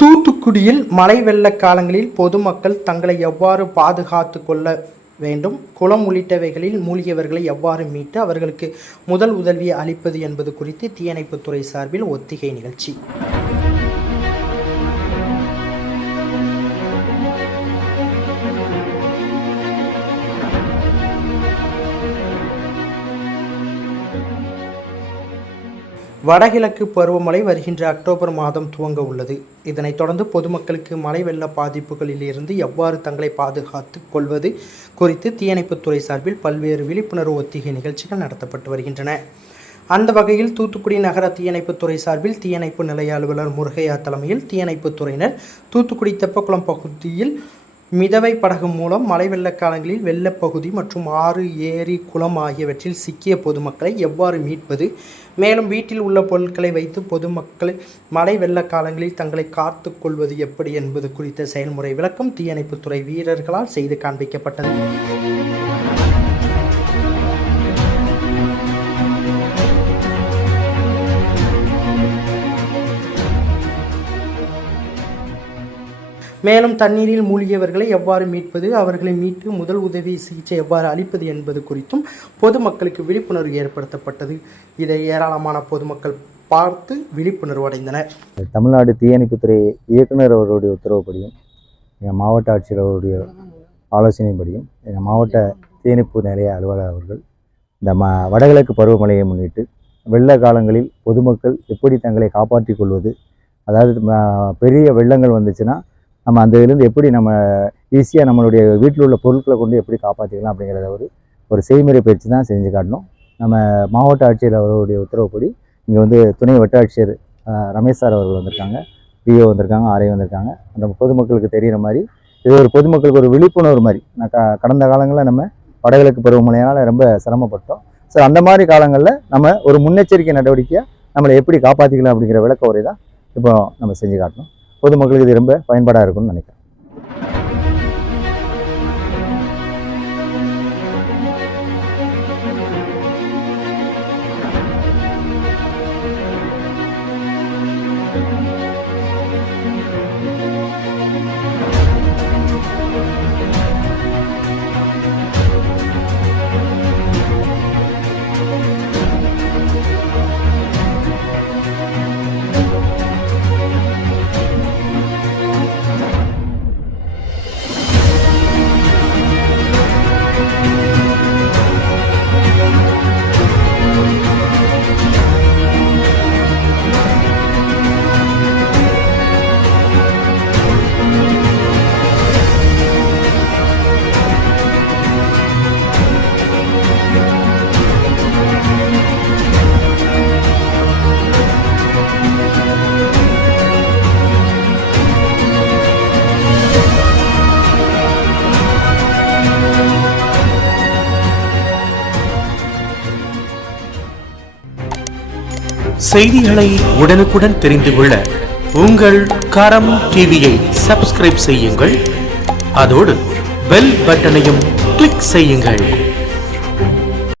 தூத்துக்குடியில் மழை வெள்ள காலங்களில் பொதுமக்கள் தங்களை எவ்வாறு பாதுகாத்து கொள்ள வேண்டும், குளம் உள்ளிட்டவைகளில் மூழ்கியவர்களை எவ்வாறு மீட்டு அவர்களுக்கு முதல் உதவி அளிப்பது என்பது குறித்து தீயணைப்புத்துறை சார்பில் ஒத்திகை நிகழ்ச்சி. வடகிழக்கு பருவமழை வருகின்ற அக்டோபர் மாதம் துவங்க உள்ளது. இதனைத் தொடர்ந்து பொதுமக்களுக்கு மழை வெள்ள பாதிப்புகளில் இருந்து எவ்வாறு தங்களை பாதுகாத்து கொள்வது குறித்து தீயணைப்புத்துறை சார்பில் பல்வேறு விழிப்புணர்வு ஒத்திகை நிகழ்ச்சிகள் நடத்தப்பட்டு வருகின்றன. அந்த வகையில் தூத்துக்குடி நகர தீயணைப்புத்துறை சார்பில் தீயணைப்பு நிலைய அலுவலர் முருகையா தலைமையில் தீயணைப்புத்துறையினர் தூத்துக்குடி தெப்பக்குளம் பகுதியில் மிதவை படகு மூலம் மழை வெள்ள காலங்களில் வெள்ளப்பகுதி மற்றும் ஆறு, ஏரி, குளம் ஆகியவற்றில் சிக்கிய பொதுமக்களை எவ்வாறு மீட்பது, மேலும் வீட்டில் உள்ள பொருட்களை வைத்து பொதுமக்கள் மழை வெள்ள காலங்களில் தங்களை காத்து கொள்வது எப்படி என்பது குறித்த செயல்முறை விளக்கம் தீயணைப்புத்துறை வீரர்களால் செய்து காண்பிக்கப்பட்டது. மேலும் தண்ணீரில் மூழ்கியவர்களை எவ்வாறு மீட்பது, அவர்களை மீட்டு முதல் உதவி சிகிச்சை எவ்வாறு அளிப்பது என்பது குறித்தும் பொதுமக்களுக்கு விழிப்புணர்வு ஏற்படுத்தப்பட்டது. இதை ஏராளமான பொதுமக்கள் பார்த்து விழிப்புணர்வு அடைந்தனர். தமிழ்நாடு தீயணைப்புத்துறை இயக்குனர் அவர்களுடைய உத்தரவுப்படியும், எங்கள் மாவட்ட ஆட்சியர் அவருடைய ஆலோசனைப்படியும், எங்கள் மாவட்ட தீயணைப்பு நிலைய அலுவலர் அவர்கள் இந்த வடகிழக்கு பருவமழையை முன்னிட்டு வெள்ள காலங்களில் பொதுமக்கள் எப்படி தங்களை காப்பாற்றிக் கொள்வது, அதாவது பெரிய வெள்ளங்கள் வந்துச்சுன்னா நம்ம அந்த இதுலேருந்து எப்படி நம்ம ஈஸியாக நம்மளுடைய வீட்டில் உள்ள பொருட்களை கொண்டு எப்படி காப்பாற்றிக்கலாம் அப்படிங்கிறத ஒரு செய்முறை பயிற்சி தான் செஞ்சு காட்டணும். நம்ம மாவட்ட ஆட்சியர் அவர்களுடைய உத்தரவுப்படி இங்கே துணை வட்டாட்சியர் ரமேஷ் சார் அவர்கள் வந்திருக்காங்க, பிஓ வந்திருக்காங்க, ஆர்ஐ வந்திருக்காங்க. அந்த பொதுமக்களுக்கு தெரிகிற மாதிரி இது ஒரு பொதுமக்களுக்கு ஒரு விழிப்புணர்வு மாதிரி. கடந்த காலங்களில் நம்ம வடகிழக்கு பருவமழையால் ரொம்ப சிரமப்பட்டோம். ஸோ அந்த மாதிரி காலங்களில் நம்ம ஒரு முன்னெச்சரிக்கை நடவடிக்கையாக நம்மளை எப்படி காப்பாற்றிக்கலாம் அப்படிங்கிற விளக்க உரை தான் இப்போ நம்ம செஞ்சு காட்டணும். பொதுமக்களுக்கு இது ரொம்ப பயன்பாடாக இருக்கும்னு நினைக்கிறேன். செய்திகளை உடனுக்குடன் தெரிந்து கொள்ள உங்கள் கரம் டிவியை சப்ஸ்கிரைப் செய்யுங்கள். அதோடு பெல் பட்டனையும் கிளிக் செய்யுங்கள்.